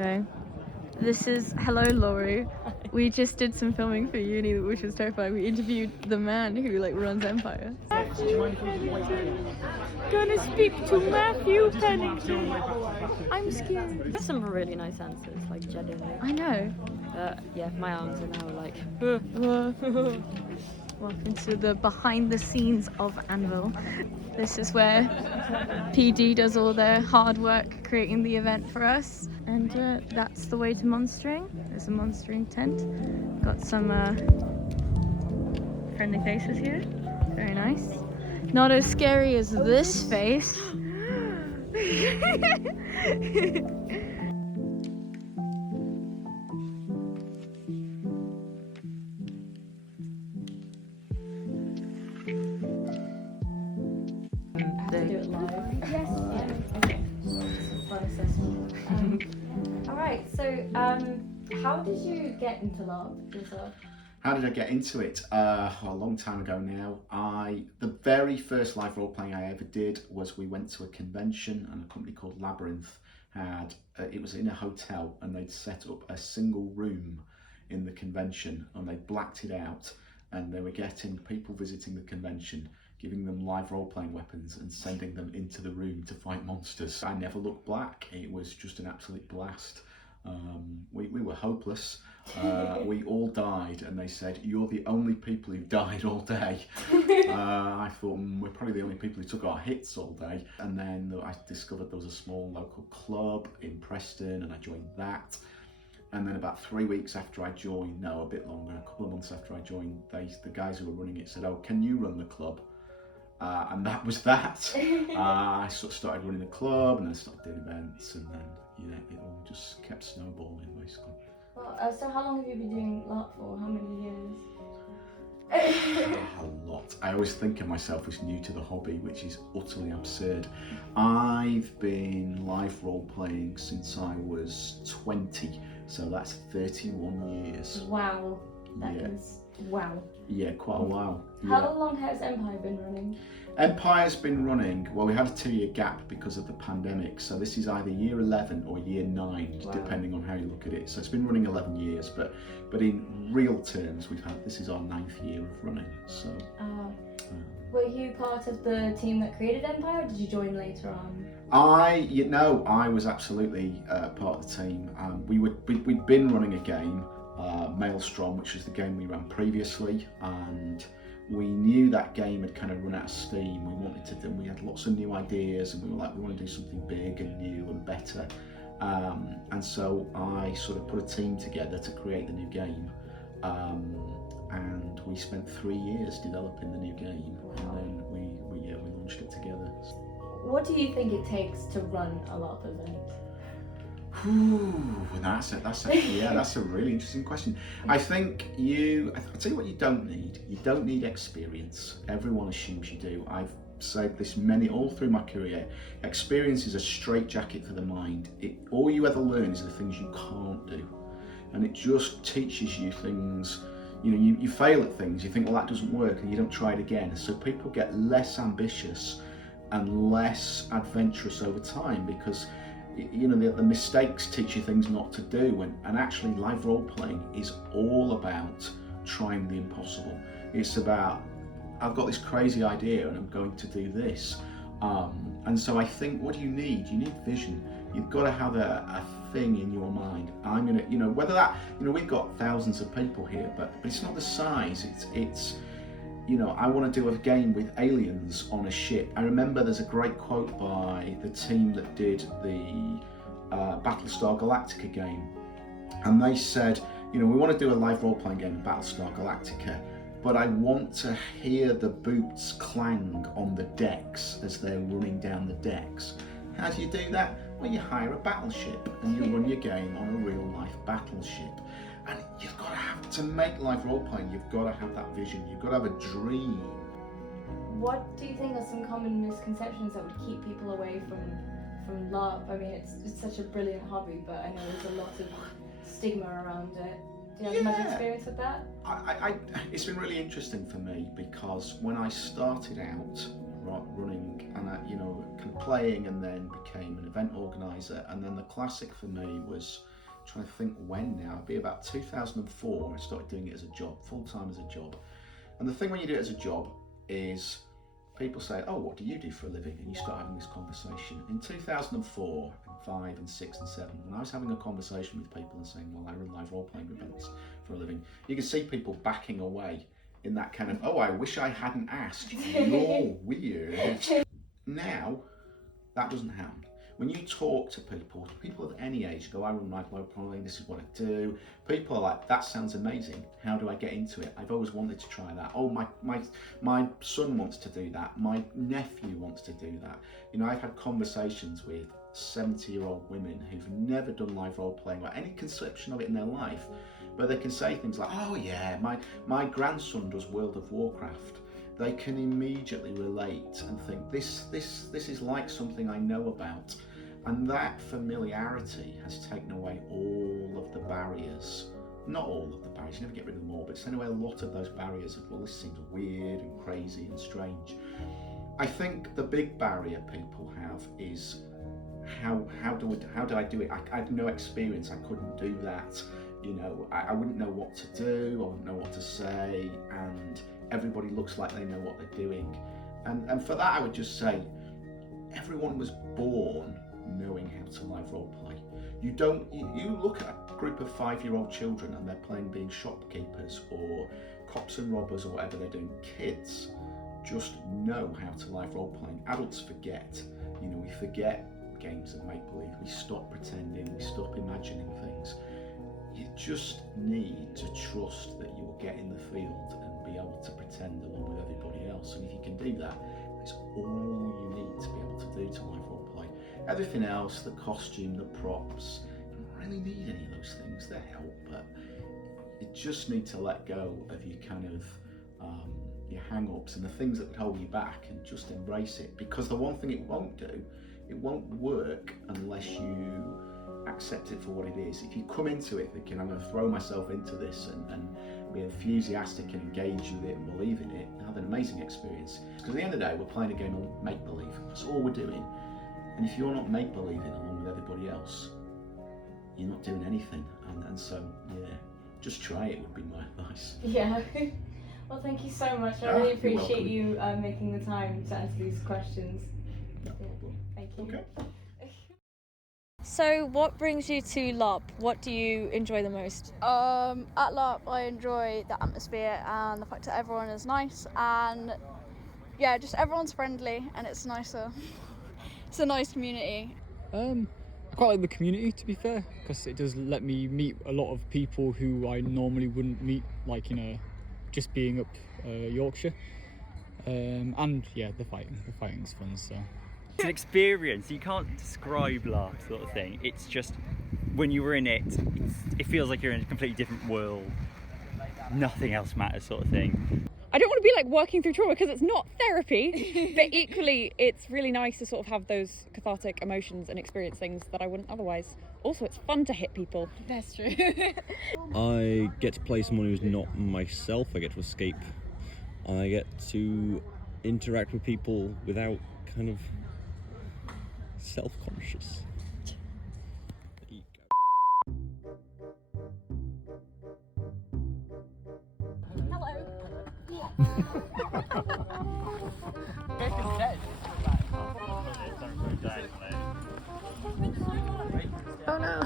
Okay. This is Hello Laurie. We just did some filming for uni, which was terrifying. We interviewed the man who runs Empire. Matthew Pennington. Gonna speak to Matthew Pennington. I'm scared. There's some really nice answers, like genuinely. I know. Yeah, my arms are now like. Welcome to the behind the scenes of Anvil. This is where PD does all their hard work creating the event for us. And that's the way to monstering. There's a monstering tent. Got some friendly faces here. Very nice. Not as scary as this face. Do it live. Yes. Yeah. Okay. Fun assessment. Alright, so how did you get into LARP yourself? How did I get into it? A long time ago now. The very first live role playing I ever did was we went to a convention, and a company called Labyrinth had, it was in a hotel, and they'd set up a single room in the convention, and they blacked it out, and they were getting people visiting the convention, giving them live role-playing weapons and sending them into the room to fight monsters. I never looked black. It was just an absolute blast. We were hopeless. We all died, and they said, "You're the only people who died all day." I thought, we're probably the only people who took our hits all day. And then I discovered there was a small local club in Preston, and I joined that. And then about 3 weeks after I joined, no, a bit longer, a couple of months after I joined, the guys who were running it said, "Oh, can you run the club?" And that was that. I sort of started running the club, and then started doing events, and then it all just kept snowballing basically. Well, so how long have you been doing LARP for? How many years? A lot. I always think of myself as new to the hobby, which is utterly absurd. I've been live role playing since I was 20, so that's 31 years. Wow, that is wow. Yeah, quite a while. How long has Empire been running? Empire's been running, well, we had a 2-year gap because of the pandemic, so this is either year 11 or year 9, depending on how you look at it. So it's been running 11 years, but in real terms, this is our 9th year of running. So. Were you part of the team that created Empire, or did you join later on? I was absolutely part of the team. We'd been running a game, Maelstrom, which is the game we ran previously, and we knew that game had kind of run out of steam. We had lots of new ideas, and we were like, we want to do something big and new and better. And so I sort of put a team together to create the new game. And we spent 3 years developing the new game, and then we launched it together. What do you think it takes to run a LARP event? That's a really interesting question. I think I'll tell you what you don't need. You don't need experience. Everyone assumes you do. I've said this all through my career. Experience is a straitjacket for the mind. All you ever learn is the things you can't do, and it just teaches you things. You fail at things, you think, well, that doesn't work, and you don't try it again. So people get less ambitious and less adventurous over time, because the mistakes teach you things not to do, and actually live role playing is all about trying the impossible. It's about, I've got this crazy idea and I'm going to do this. And so I think, what do you need? You need vision. You've got to have a thing in your mind. I'm gonna, whether that, we've got thousands of people here, but it's not the size. It's I want to do a game with aliens on a ship. I remember there's a great quote by the team that did the Battlestar Galactica game, and they said, we want to do a live role-playing game in Battlestar Galactica, but I want to hear the boots clang on the decks as they're running down the decks. How do you do that? Well, you hire a battleship and you run your game on a real-life battleship. And you've got to make live role-playing, you've got to have that vision, you've got to have a dream. What do you think are some common misconceptions that would keep people away from LARP? I mean, it's such a brilliant hobby, but I know there's a lot of stigma around it. Do you have much experience with that? It's been really interesting for me, because when I started out running and kind of playing, and then became an event organizer, and then the classic for me was trying to think when now, it'd be about 2004, I started doing it as a job, full-time as a job. And the thing when you do it as a job is people say, oh, what do you do for a living? And you start having this conversation. In 2004, and 5 and 6 and 7, when I was having a conversation with people and saying, well, I run live role-playing events for a living, you can see people backing away in that kind of, oh, I wish I hadn't asked. You're weird. Now, that doesn't happen. When you talk to people of any age go, I run live role-playing, this is what I do. People are like, that sounds amazing. How do I get into it? I've always wanted to try that. Oh, my son wants to do that. My nephew wants to do that. You know, I've had conversations with 70-year-old women who've never done live role-playing or any conception of it in their life, but they can say things like, oh yeah, my grandson does World of Warcraft. They can immediately relate and think, this is like something I know about. And that familiarity has taken away all of the barriers. Not all of the barriers, you never get rid of them all, but it's taken away a lot of those barriers of, well, this seems weird and crazy and strange. I think the big barrier people have is, how do I do it? I have no experience, I couldn't do that. You know, I wouldn't know what to do, I wouldn't know what to say, and everybody looks like they know what they're doing. And for that I would just say, everyone was born knowing how to live role play. You look at a group of 5-year-old children and they're playing being shopkeepers or cops and robbers or whatever they're doing. Kids just know how to live role playing. Adults forget. You know, we forget games of make-believe, we stop pretending, we stop imagining things. You just need to trust that you will get in the field and be able to pretend along with everybody else. And if you can do that, it's all you need to be able to do to live role play. Everything else, the costume, the props, you don't really need any of those things. They help, but you just need to let go of your kind of your hang-ups and the things that would hold you back, and just embrace it. Because the one thing it won't do, it won't work unless you accept it for what it is. If you come into it thinking, I'm going to throw myself into this and be enthusiastic and engage with it and believe in it, and have an amazing experience. Because at the end of the day, we're playing a game of make-believe. That's all we're doing. And if you're not make-believing along with everybody else, you're not doing anything. And so, yeah, just try it would be my advice. Yeah. Well, thank you so much. I really appreciate you making the time to answer these questions. No problem. Thank you. Okay. So what brings you to LARP? What do you enjoy the most? At LARP I enjoy the atmosphere and the fact that everyone is nice, and yeah, just everyone's friendly and it's nicer. It's a nice community. I quite like the community, to be fair, because it does let me meet a lot of people who I normally wouldn't meet, like, you know, just being up Yorkshire. And yeah, the fighting's fun, so. It's an experience, you can't describe LARP sort of thing. It's just, when you were in it, it feels like you're in a completely different world. Nothing else matters sort of thing. I don't want to be like working through trauma because it's not therapy, but equally it's really nice to sort of have those cathartic emotions and experience things that I wouldn't otherwise. Also, it's fun to hit people. That's true. I get to play someone who's not myself. I get to escape. I get to interact with people without kind of self-conscious. There you go. Oh no.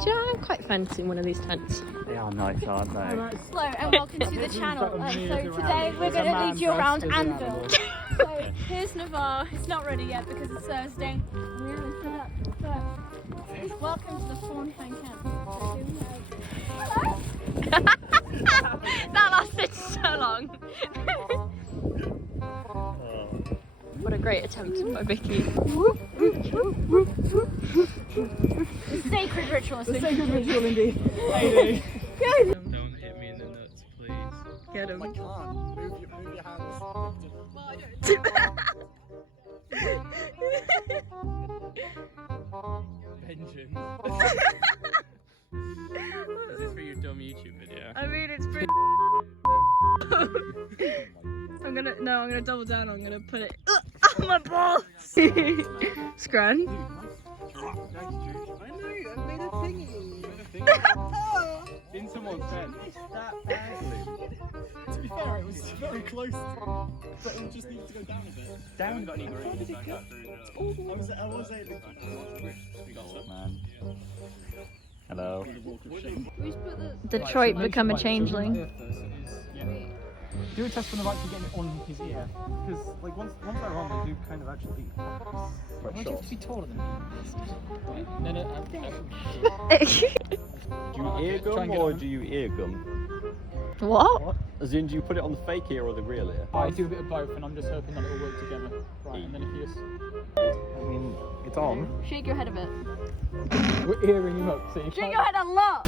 Do you know, I'm quite fancying one of these tents. They are nice, aren't they? Hello and welcome to the channel. So today we're going to lead you around Anvil. So here's Navarre. It's not ready yet because it's Thursday. We haven't set up, but welcome to the Thorn Fang camp. Hello. That lasted so long. What a great attempt by Vicky. The sacred ritual. The sacred ritual indeed. Don't hit me in the nuts, please. Get him. I can't. Move your hands. Vengeance. Is this for your dumb YouTube video? I mean, it's pretty. I'm gonna double down. I'm gonna put it on my balls. Scran. I know. I made it on, Ben. To be fair, it was very close, but we just needed to go down a bit. Down got any I was able to. man. Hello. Detroit become a changeling. Do a test when they're actually getting it on his ear, because like once they're on, they do kind of actually. Why do you have to be taller than me? No. Do you ear gum or do you ear gum? What? As in, do you put it on the fake ear or the real ear? I do a bit of both, and I'm just hoping that it'll work together. Right, and then if you just. I mean, it's on. Shake your head a bit. We're earring him up, so you Shake can't. your head a lot.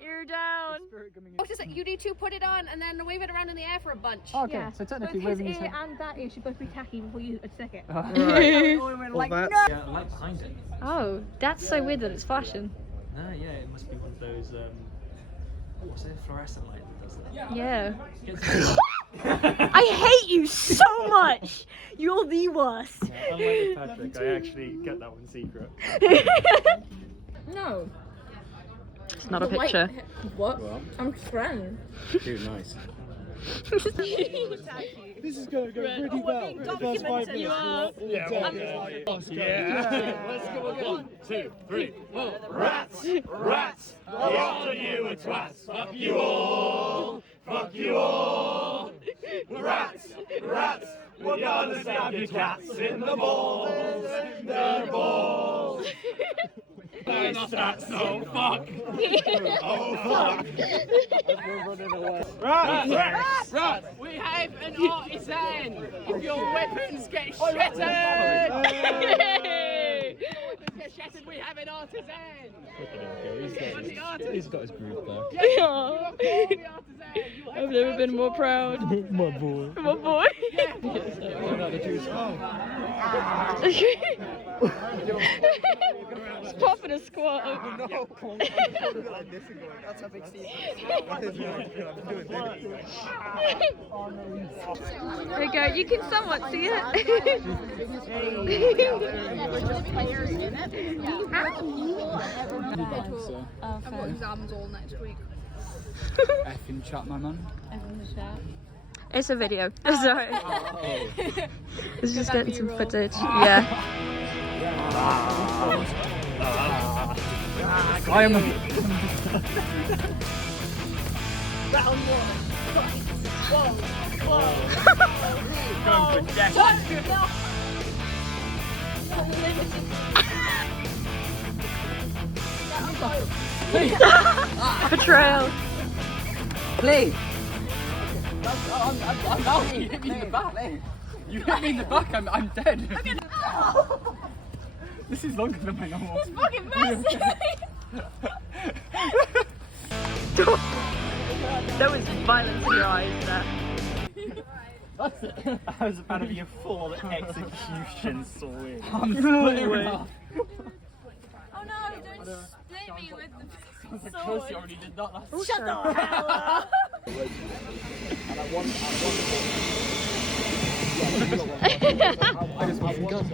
Ear down. Oh, just you need to put it on and then wave it around in the air for a bunch. Oh, okay, so technically Both his waving his ear hand. and that ear should both be tacky before you stick it. Well, Like, that's... Yeah, the light behind it. Oh, that's so weird that it's flashing. No, yeah, it must be one of those, what's it, fluorescent light that does that. Yeah. Gets- I hate you so much. You're the worst. Unlike Patrick, I actually get that one secret. no. It's not a picture. What? I'm crying. Dude, nice. This is going to go pretty well. First 5 minutes. Yeah. Let's go again. 1, 2, 3, 4. Rats! Rats! All of you are twats! Fuck you all! Fuck you all! Rats! Rats! We're gonna stab your cats in the balls! In the balls! Nice stats, oh fuck! Oh fuck! Rats! Rats! Rats! We have an artisan! If your weapons get shattered! We have an artisan! He's got his groove back. I've never been more proud. My boy. My boy. Just popping a squat. That's a big scene. There you go. You can somewhat see it. Players in it. I've got exams all next week. Effing chat, my man. It's a video. Sorry. It's just getting some footage. Yeah. I am. Going for death. Betrayal. Please. I'm out. You hit me in the back. You hit me in the back. I'm dead. This is longer than my normal. It's fucking messy! There was violence in your eyes there. That's it. I was about to be a full execution swing. I'm splitting it off. Oh no, don't split me with the Of course you already did that last time. Shut the hell up! I just want some guns.